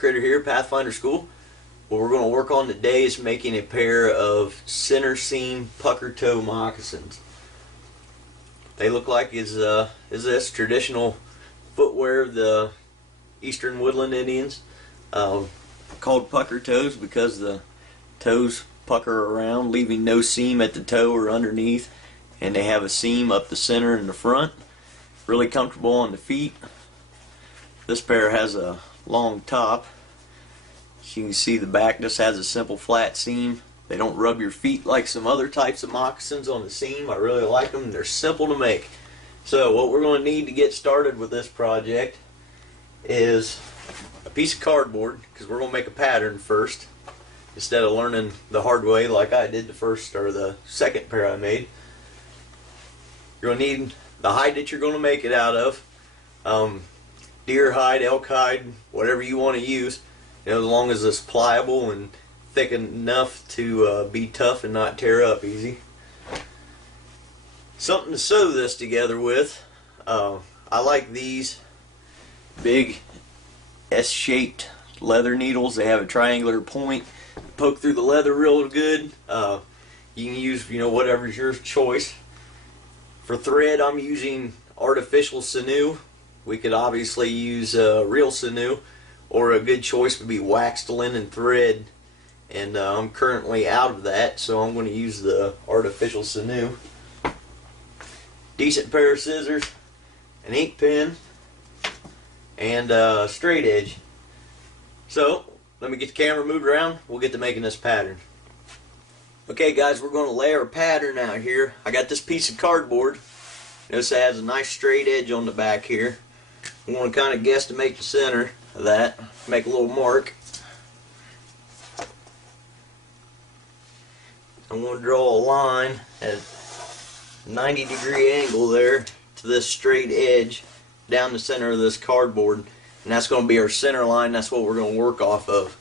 Critter here, Pathfinder School. What we're going to work on today is making a pair of center seam pucker toe moccasins. They look like is this traditional footwear of the eastern woodland Indians, called pucker toes because the toes pucker around, leaving no seam at the toe or underneath, and they have a seam up the center and the front. Really comfortable on the feet. This pair has a long top. As you can see, the back just has a simple flat seam. They don't rub your feet like some other types of moccasins on the seam. I really like them. They're simple to make. So what we're going to need to get started with this project is a piece of cardboard, because we're going to make a pattern first instead of learning the hard way like I did the second pair I made. You're going to need the hide that you're going to make it out of. Deer hide, elk hide, whatever you want to use, as long as it's pliable and thick enough to be tough and not tear up easy. Something to sew this together with. I like these big S-shaped leather needles. They have a triangular point, poke through the leather real good. You can use whatever's your choice. For thread, I'm using artificial sinew. We could obviously use real sinew, or a good choice would be waxed linen thread, and I'm currently out of that, so I'm going to use the artificial sinew. Decent pair of scissors, an ink pen, and a straight edge. So let me get the camera moved around. We'll get to making this pattern. Okay guys, we're going to lay our pattern out here. I got this piece of cardboard. Notice it has a nice straight edge on the back here. I want to kind of guesstimate the center of that. Make a little mark. I want to draw a line at a 90-degree angle there to this straight edge down the center of this cardboard, and that's going to be our center line. That's what we're going to work off of.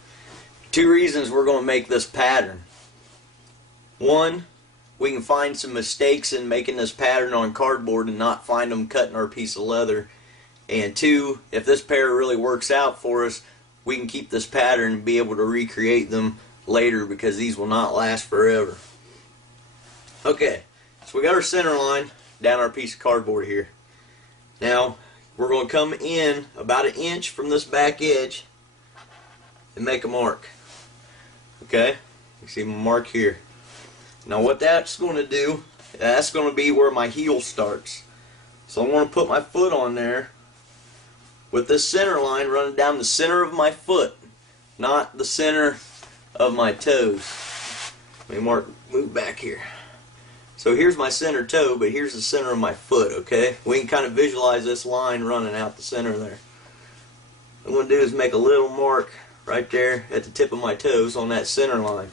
Two reasons we're going to make this pattern. One, we can find some mistakes in making this pattern on cardboard and not find them cutting our piece of leather. And two, if this pair really works out for us, we can keep this pattern and be able to recreate them later, because these will not last forever. Okay, so we got our center line down our piece of cardboard here. Now we're going to come in about 1 inch from this back edge and make a mark. Okay, you see my mark here. Now what that's going to do, that's going to be where my heel starts. So I'm going to put my foot on there with this center line running down the center of my foot, not the center of my toes. Let me move back here. So here's my center toe, but here's the center of my foot, okay? We can kind of visualize this line running out the center there. What I'm going to do is make a little mark right there at the tip of my toes on that center line.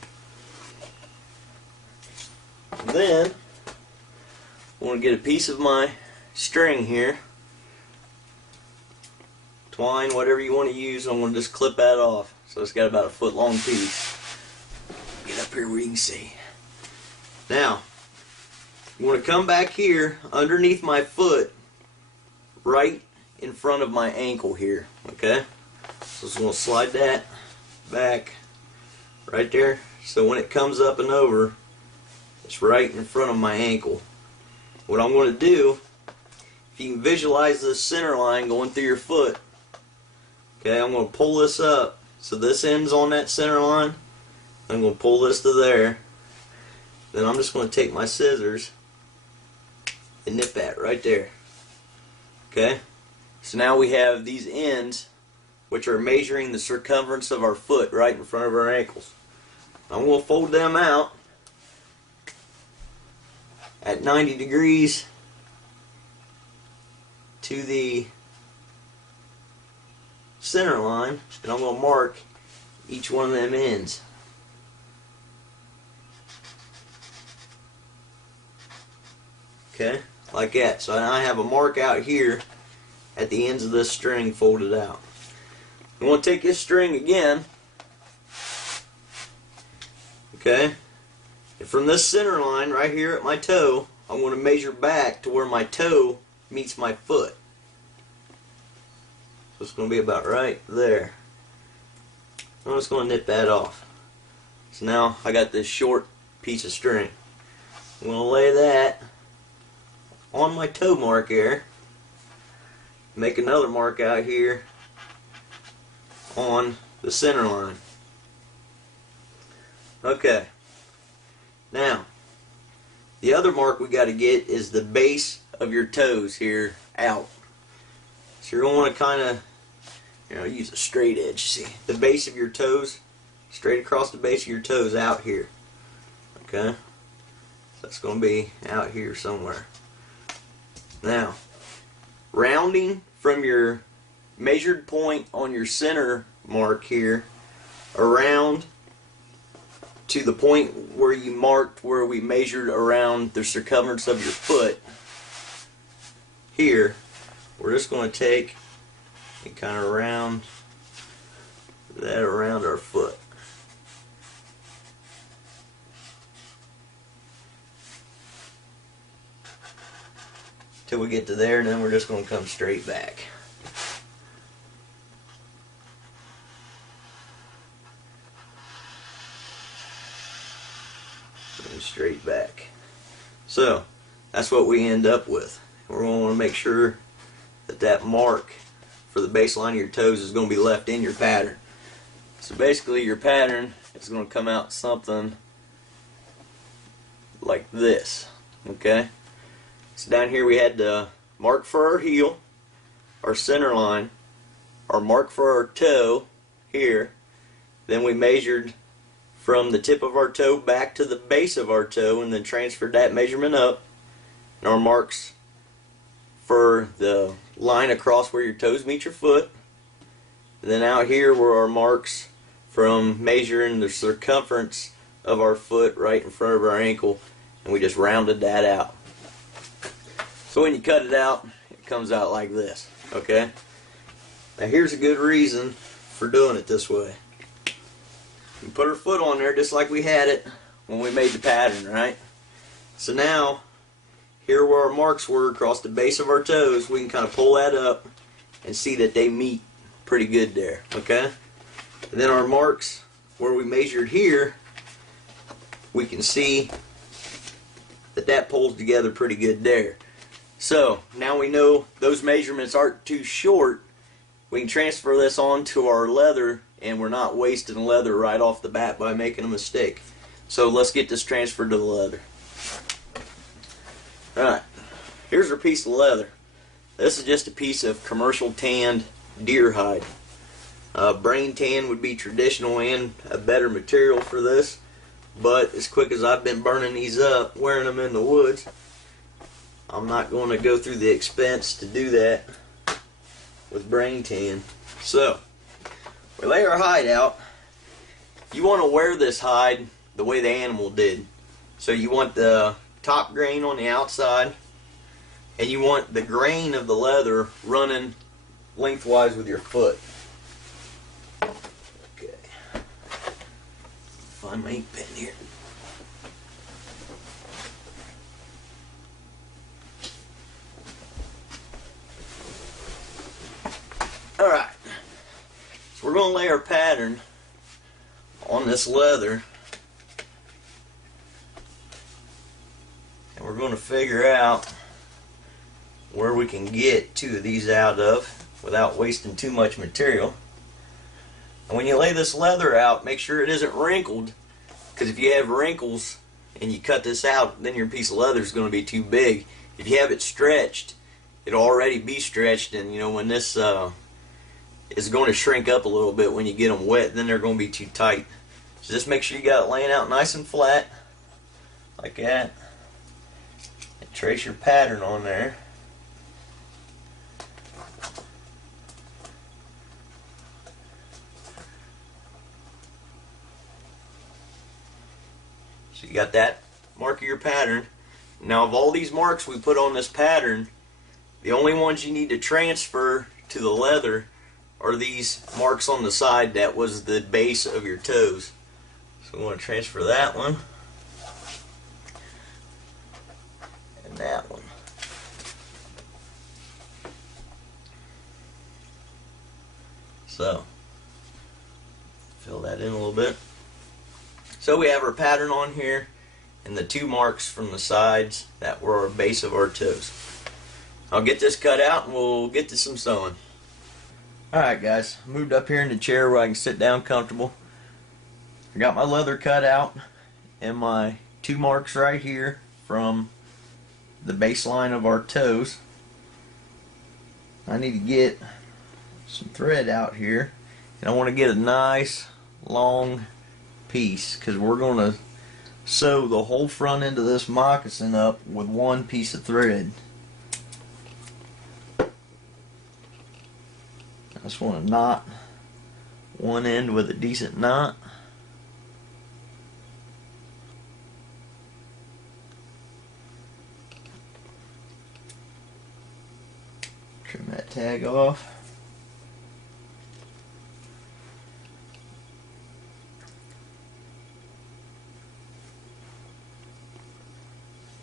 And then I want to get a piece of my string here, twine, whatever you want to use. I'm going to just clip that off. So it's got about a foot long piece. Get up here where you can see. Now I'm going to come back here underneath my foot, right in front of my ankle here. Okay, so I'm going to slide that back right there, so when it comes up and over, it's right in front of my ankle. What I'm going to do, if you can visualize this center line going through your foot, okay, I'm going to pull this up so this ends on that center line. I'm going to pull this to there. Then I'm just going to take my scissors and nip that right there. Okay, so now we have these ends, which are measuring the circumference of our foot right in front of our ankles. I'm going to fold them out at 90 degrees to the center line, and I'm going to mark each one of them ends. Okay, like that. So I have a mark out here at the ends of this string folded out. I'm going to take this string again, okay, and from this center line right here at my toe, I'm going to measure back to where my toe meets my foot. So it's going to be about right there. I'm just going to nip that off. So now I got this short piece of string. I'm going to lay that on my toe mark here. Make another mark out here on the center line. Okay. Now, the other mark we got to get is the base of your toes here out. So you're going to want to kind of, use a straight edge. See, the base of your toes, straight across the base of your toes out here. Okay? So that's going to be out here somewhere. Now, rounding from your measured point on your center mark here around to the point where you marked where we measured around the circumference of your foot here, we're just going to take and kind of round that around our foot. Till we get to there, and then we're just going to come straight back. And straight back. So that's what we end up with. We're going to want to make sure that that mark for the baseline of your toes is going to be left in your pattern. So basically your pattern is going to come out something like this. Okay? So down here we had the mark for our heel, our center line, our mark for our toe here. Then we measured from the tip of our toe back to the base of our toe and then transferred that measurement up. And our marks for the line across where your toes meet your foot. And then out here were our marks from measuring the circumference of our foot right in front of our ankle, and we just rounded that out. So when you cut it out, it comes out like this, okay? Now here's a good reason for doing it this way. You put our foot on there just like we had it when we made the pattern, right? So now, here where our marks were across the base of our toes, we can kind of pull that up and see that they meet pretty good there, okay? And then our marks where we measured here, we can see that that pulls together pretty good there. So now we know those measurements aren't too short. We can transfer this onto our leather, and we're not wasting leather right off the bat by making a mistake. So let's get this transferred to the leather. Alright, here's our piece of leather. This is just a piece of commercial tanned deer hide. Brain tan would be traditional and a better material for this, but as quick as I've been burning these up, wearing them in the woods, I'm not going to go through the expense to do that with brain tan. So, we lay our hide out. You want to wear this hide the way the animal did. So you want the top grain on the outside, and you want the grain of the leather running lengthwise with your foot. Okay. Find my ink pen here. Alright, so we're going to lay our pattern on this leather, and we're going to figure out where we can get two of these out of without wasting too much material. And when you lay this leather out, make sure it isn't wrinkled, because if you have wrinkles and you cut this out, then your piece of leather is going to be too big. If you have it stretched, it'll already be stretched, and when this is going to shrink up a little bit when you get them wet, then they're going to be too tight. So just make sure you got it laying out nice and flat like that, and trace your pattern on there. So you got that mark of your pattern. Now of all these marks we put on this pattern, the only ones you need to transfer to the leather are these marks on the side that was the base of your toes. So we want to transfer that one and that one. So fill that in a little bit. So we have our pattern on here and the 2 marks from the sides that were our base of our toes. I'll get this cut out and we'll get to some sewing. Alright guys, I moved up here in the chair where I can sit down comfortable. I got my leather cut out and my 2 marks right here from the baseline of our toes. I need to get some thread out here, and I want to get a nice long piece because we're going to sew the whole front end of this moccasin up with 1 piece of thread. I just want to knot one end with a decent knot. Trim that tag off.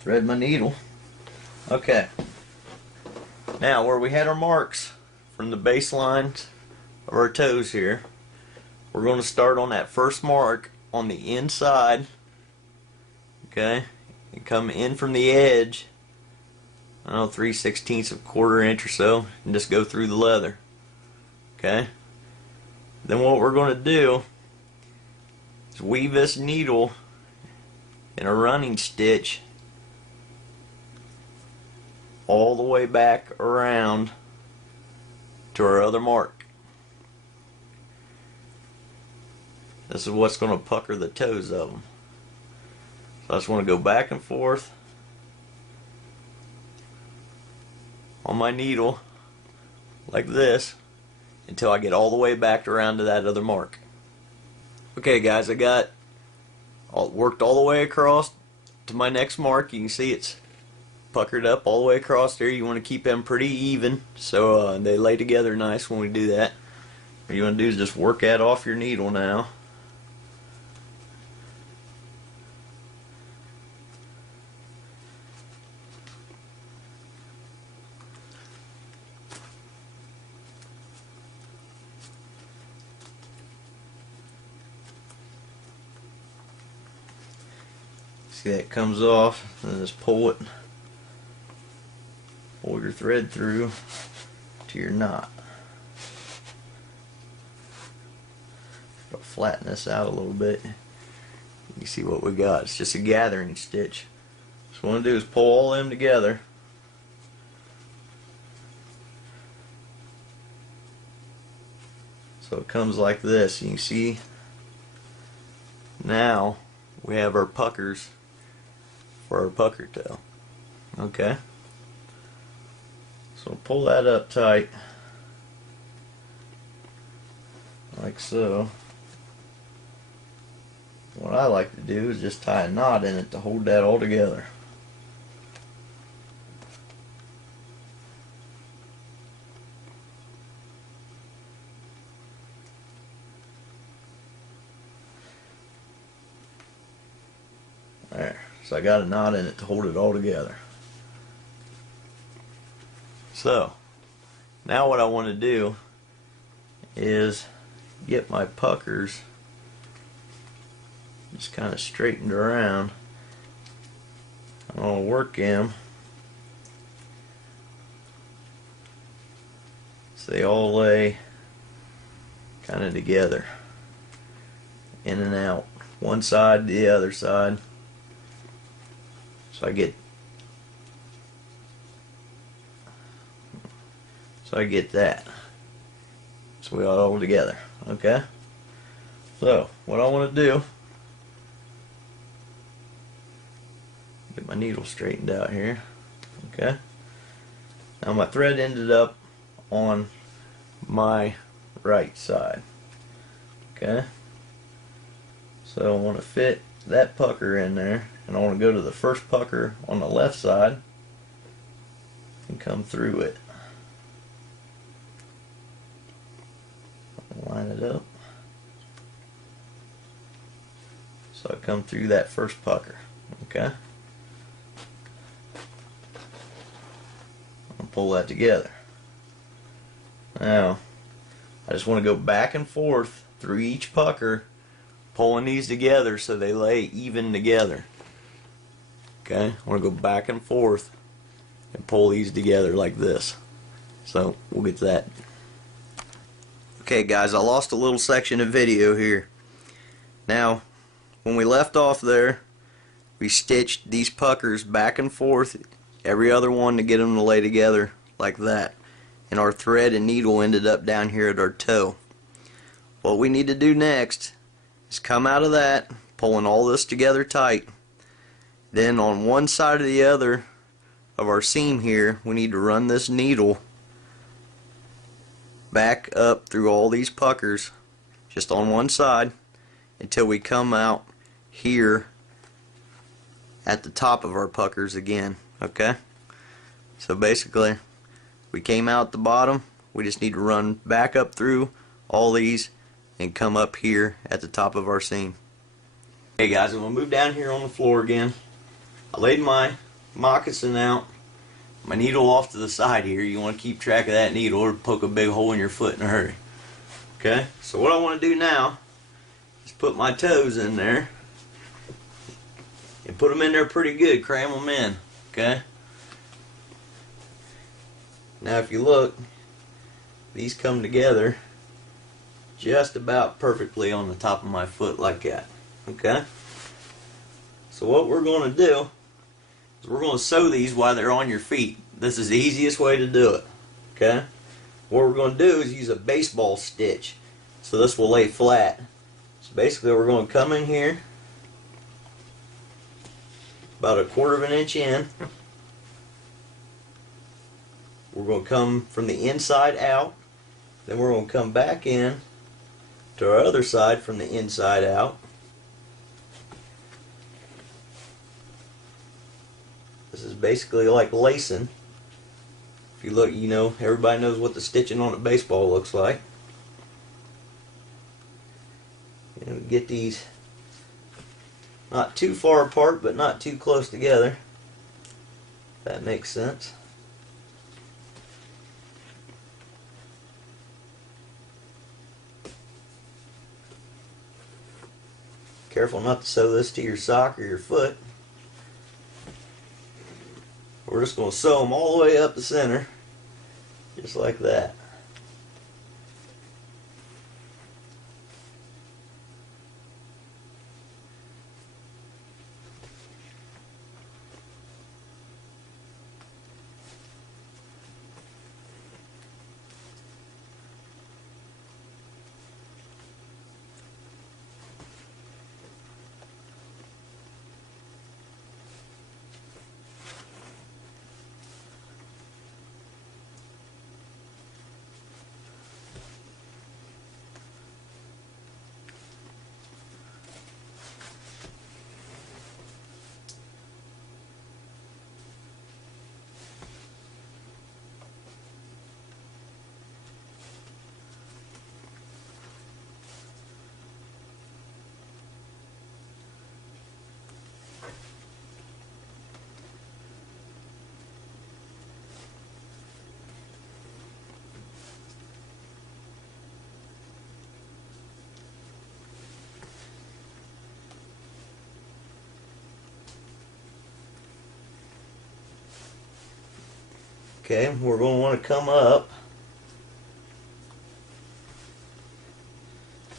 Thread my needle. Okay. Now where we had our marks from the baseline of our toes here, we're going to start on that first mark on the inside. Okay, and come in from the edge, I don't know, 3/16 of a quarter inch or so, and just go through the leather. Okay. Then what we're going to do is weave this needle in a running stitch all the way back around to our other mark. This is what's going to pucker the toes of them. So I just want to go back and forth on my needle like this until I get all the way back around to that other mark. Okay guys, I got worked all the way across to my next mark. You can see it's puckered up all the way across there. You want to keep them pretty even so they lay together nice when we do that. What you want to do is just work that off your needle now. See, that comes off, and then just pull it. Pull your thread through to your knot. I'll flatten this out a little bit. You see what we got. It's just a gathering stitch. So what I want to do is pull all them together. So it comes like this. You can see now we have our puckers for our pucker tail. Okay. So pull that up tight, like so. What I like to do is just tie a knot in it to hold that all together. There. So I got a knot in it to hold it all together. So, now what I want to do is get my puckers just kind of straightened around. I'm going to work them so they all lay kind of together, in and out, one side to the other side. So I get that. So we got it all together. Okay? So what I want to do, get my needle straightened out here. Okay? Now my thread ended up on my right side. Okay? So I want to fit that pucker in there, and I want to go to the first pucker on the left side and come through it. Line it up. So I come through that first pucker. Okay? I'll pull that together. Now, I just want to go back and forth through each pucker pulling these together so they lay even together. Okay, I want to go back and forth and pull these together like this. So we'll get to that. Okay guys, I lost a little section of video here. Now, when we left off there, we stitched these puckers back and forth, every other one, to get them to lay together like that. And our thread and needle ended up down here at our toe. What we need to do next is come out of that, pulling all this together tight. Then on one side or the other of our seam here, we need to run this needle back up through all these puckers, just on one side, until we come out here at the top of our puckers again. Okay, so basically we came out the bottom, we just need to run back up through all these and come up here at the top of our seam. Okay guys, I'm going to move down here on the floor again. I laid my moccasin out, my needle off to the side here. You want to keep track of that needle or poke a big hole in your foot in a hurry. Okay, so what I want to do now is put my toes in there and put them in there pretty good, cram them in. Okay, now if you look, these come together just about perfectly on the top of my foot like that. Okay, so what we're going to do is we're going to sew these while they're on your feet. This is the easiest way to do it. Okay, what we're going to do is use a baseball stitch, so this will lay flat. So basically we're going to come in here about 1/4 of an inch in. We're going to come from the inside out, then we're going to come back in to our other side from the inside out. This is basically like lacing. If you look, you know, everybody knows what the stitching on a baseball looks like. And we get these not too far apart, but not too close together. If that makes sense. Careful not to sew this to your sock or your foot. We're just going to sew them all the way up the center, just like that. Okay, we're going to want to come up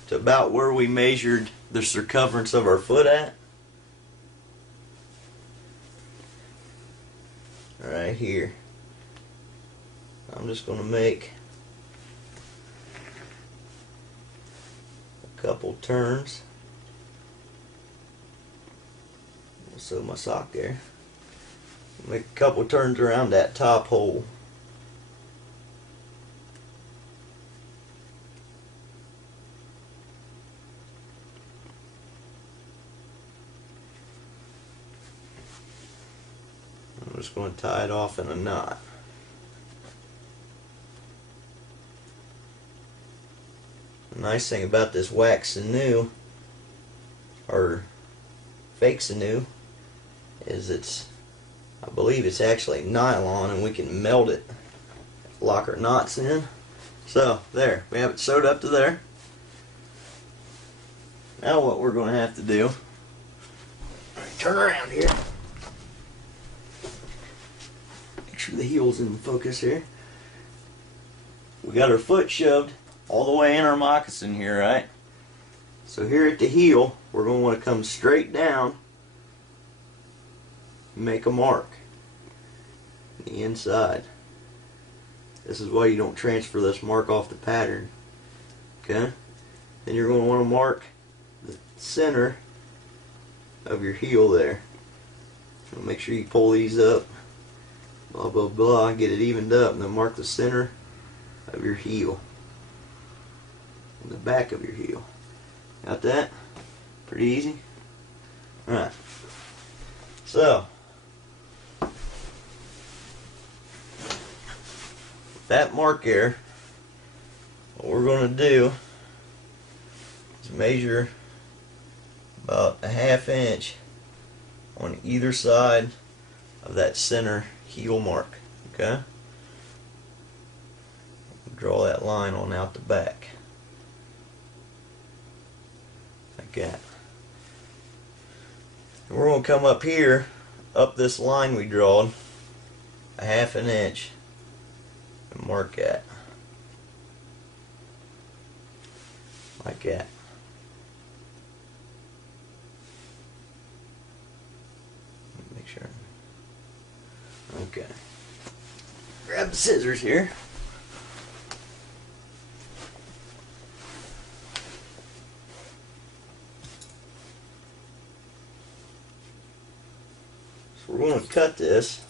to about where we measured the circumference of our foot at. Right here. I'm just going to make a couple turns. I'll sew my sock there. Make a couple turns around that top hole. I'm just going to tie it off in a knot. The nice thing about this wax sinew, or fake sinew, is I believe it's actually nylon, and we can melt it, lock our knots in. So there, we have it sewed up to there. Now what we're going to have to do, turn around here. Make sure the heel's in focus here. We got our foot shoved all the way in our moccasin here, right? So here at the heel, we're going to want to come straight down and make a mark on the inside. This is why you don't transfer this mark off the pattern. Okay? Then you're going to want to mark the center of your heel there. So make sure you pull these up, blah blah blah, get it evened up, and then mark the center of your heel and the back of your heel. Got that? Pretty easy? Alright. So that mark there, what we're going to do is measure about a 1/2 inch on either side of that center heel mark. Okay? Draw that line on out the back. Like that. And we're going to come up here, up this line we drawed, a 1/2 inch, and mark that. Like that. Make sure. Okay. Grab the scissors here. So we're going to cut this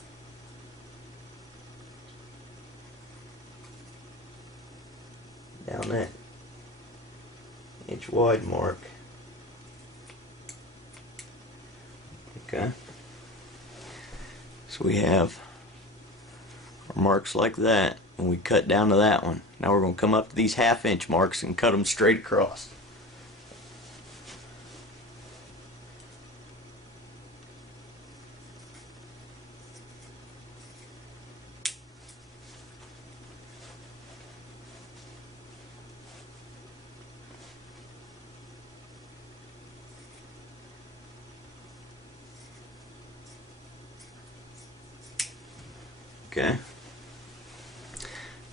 down that inch wide mark. Okay. So we have our marks like that, and we cut down to that one. Now we're going to come up to these 1/2 inch marks and cut them straight across. Okay.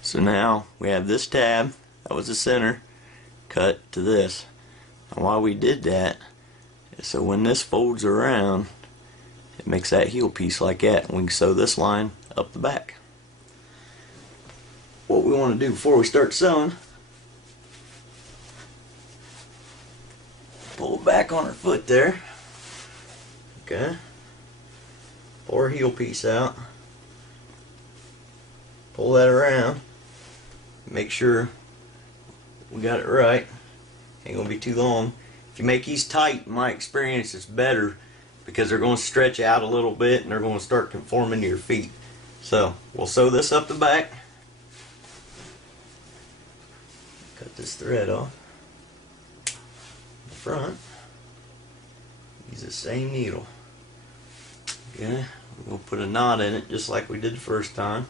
So now we have this tab, that was the center, cut to this. And why we did that is so when this folds around, it makes that heel piece like that, and we can sew this line up the back. What we want to do before we start sewing, pull back on our foot there. Okay. Pull our heel piece out. Pull that around. Make sure we got it right. Ain't gonna be too long. If you make these tight, in my experience, it's better because they're going to stretch out a little bit and they're going to start conforming to your feet. So we'll sew this up the back. Cut this thread off the front. Use the same needle. Okay, we'll put a knot in it just like we did the first time.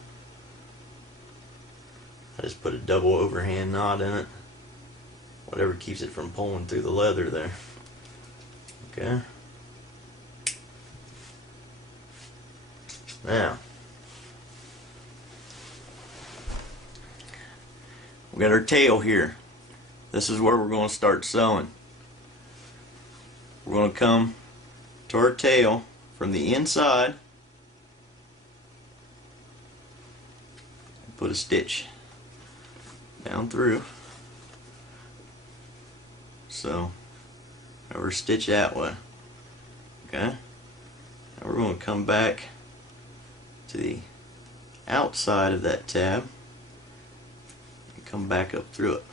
I just put a double overhand knot in it. Whatever keeps it from pulling through the leather there. Okay. Now, we got our tail here. This is where we're going to start sewing. We're going to come to our tail from the inside and put a stitch down through. So, over stitch that way. Okay? Now we're going to come back to the outside of that tab and come back up through it.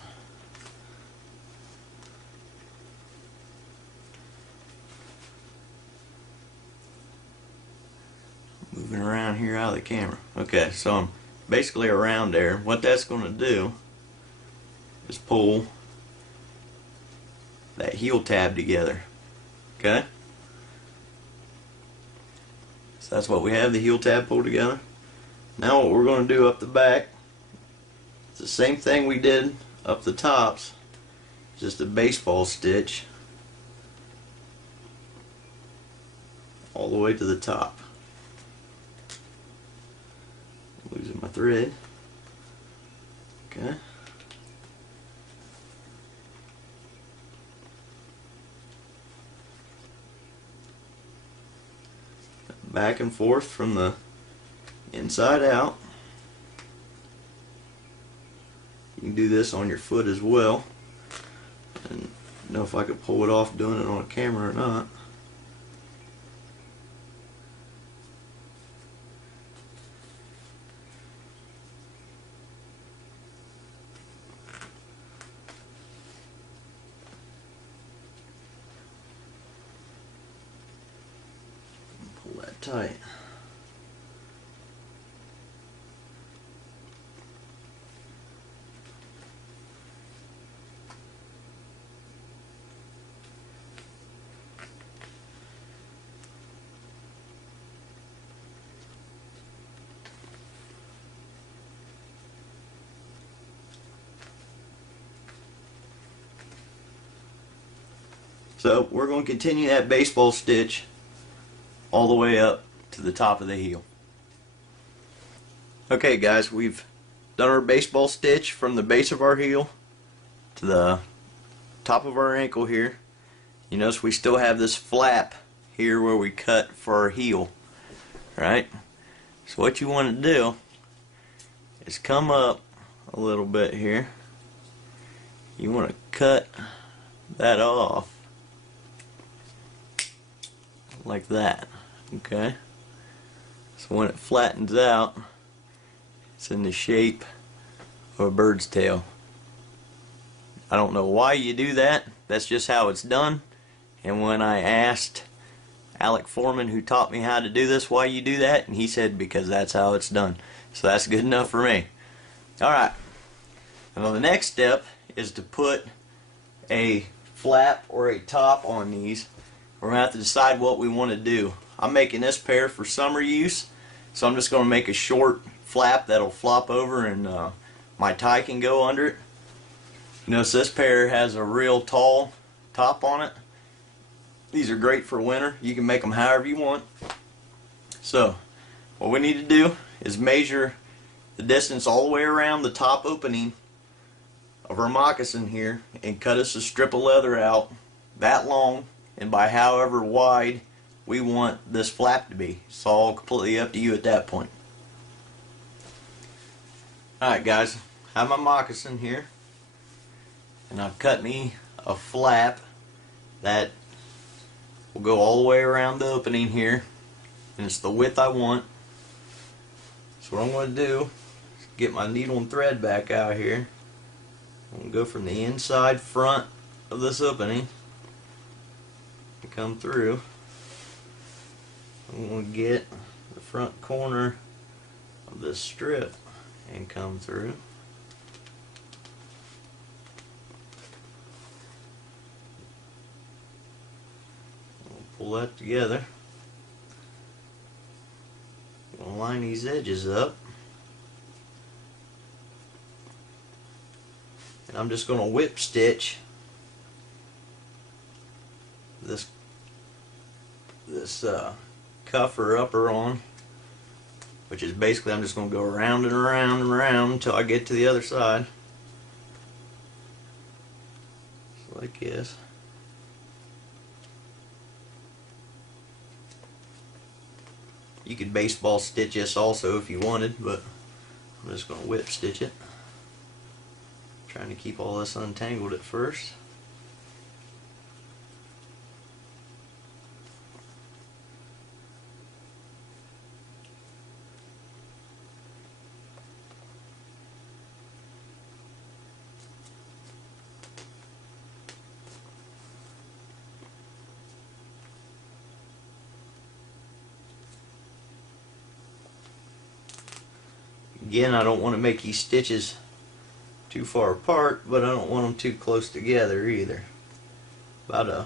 Moving around here out of the camera. Okay, so I'm basically around there. What that's going to do is pull that heel tab together. Okay? So that's what we have, the heel tab pulled together. Now what we're going to do up the back, it's the same thing we did up the tops, just a baseball stitch all the way to the top. Losing my thread. Okay. Back and forth from the inside out. You can do this on your foot as well. I don't know if I could pull it off doing it on a camera or not. Pull that tight. So we're going to continue that baseball stitch all the way up to the top of the heel. Okay guys, we've done our baseball stitch from the base of our heel to the top of our ankle here. You notice we still have this flap here where we cut for our heel, right? So what you want to do is come up a little bit here. You want to cut that off like that, okay? So when it flattens out, it's in the shape of a bird's tail. I don't know why you do that. That's just how it's done. And when I asked Alec Foreman, who taught me how to do this, why you do that, and he said because that's how it's done. So that's good enough for me. Alright, now the next step is to put a flap or a top on these. We're going to have to decide what we want to do. I'm making this pair for summer use, so I'm just going to make a short flap that'll flop over and my tie can go under it. You notice this pair has a real tall top on it. These are great for winter. You can make them however you want. So what we need to do is measure the distance all the way around the top opening of our moccasin here and cut us a strip of leather out that long and by however wide we want this flap to be. It's all completely up to you at that point. Alright guys, I have my moccasin here and I've cut me a flap that will go all the way around the opening here, and it's the width I want. So what I'm going to do is get my needle and thread back out here. I'm going to go from the inside front of this opening and come through. I'm going to get the front corner of this strip and come through. Pull that together. I'm going to line these edges up. And I'm just going to whip stitch this cuff or upper on, which is basically I'm just going to go around and around and around until I get to the other side. Just like this. You could baseball stitch this also if you wanted, but I'm just going to whip stitch it. Trying to keep all this untangled at first. Again, I don't want to make these stitches too far apart, but I don't want them too close together either. About a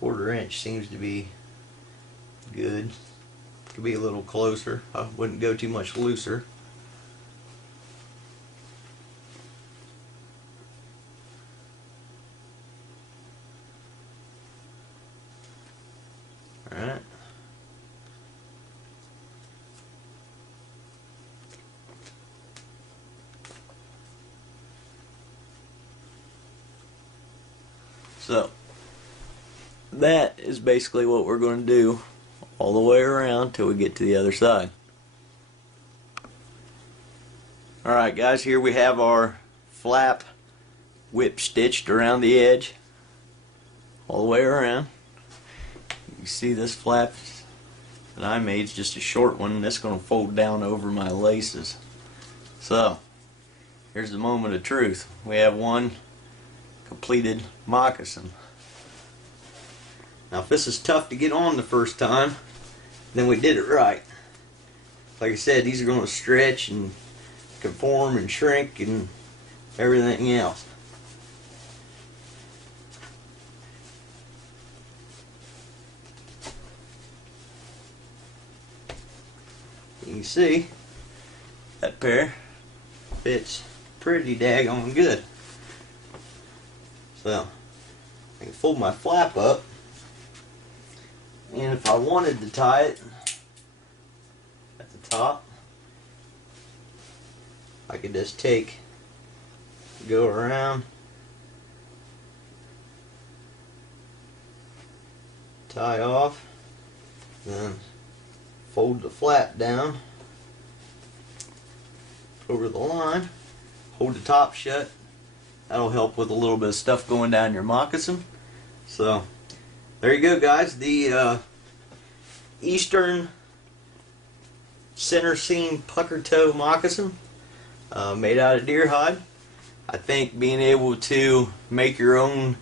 1/4 inch seems to be good. Could be a little closer. I wouldn't go too much looser. Alright, So that is basically what we're going to do all the way around till we get to the other side. Alright guys, here we have our flap whip stitched around the edge all the way around. You see this flap that I made is just a short one, and that's going to fold down over my laces. So here's the moment of truth. We have one completed moccasin. Now if this is tough to get on the first time, then we did it right. Like I said, these are going to stretch and conform and shrink and everything else. You can see that pair fits pretty daggone good. So I can fold my flap up, and if I wanted to tie it at the top, I could just go around, tie off, then fold the flap down over the line, hold the top shut. That'll help with a little bit of stuff going down your moccasin. So there you go guys, the Eastern center seam pucker toe moccasin, made out of deer hide. I think being able to make your own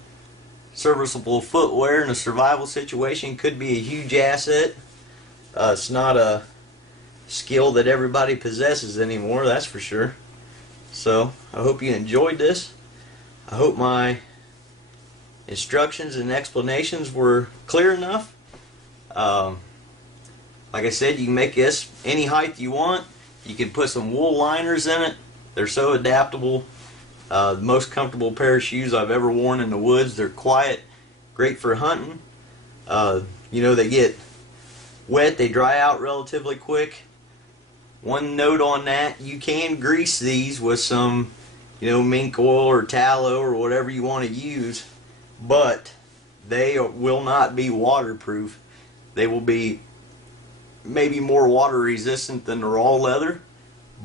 serviceable footwear in a survival situation could be a huge asset. It's not a skill that everybody possesses anymore, that's for sure. So I hope you enjoyed this. I hope my instructions and explanations were clear enough. Like I said, you can make this any height you want. You can put some wool liners in it. They're so adaptable. The most comfortable pair of shoes I've ever worn in the woods. They're quiet, great for hunting. You know, they get wet, they dry out relatively quick. One note on that, you can grease these with some, you know, mink oil or tallow or whatever you want to use, but they will not be waterproof. They will be maybe more water resistant than the raw leather,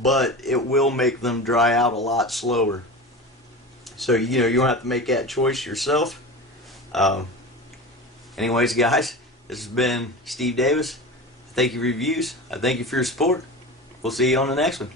but it will make them dry out a lot slower. So, you know, you don't have to make that choice yourself. Anyways guys, this has been Steve Davis. I thank you for your reviews. I thank you for your support. We'll see you on the next one.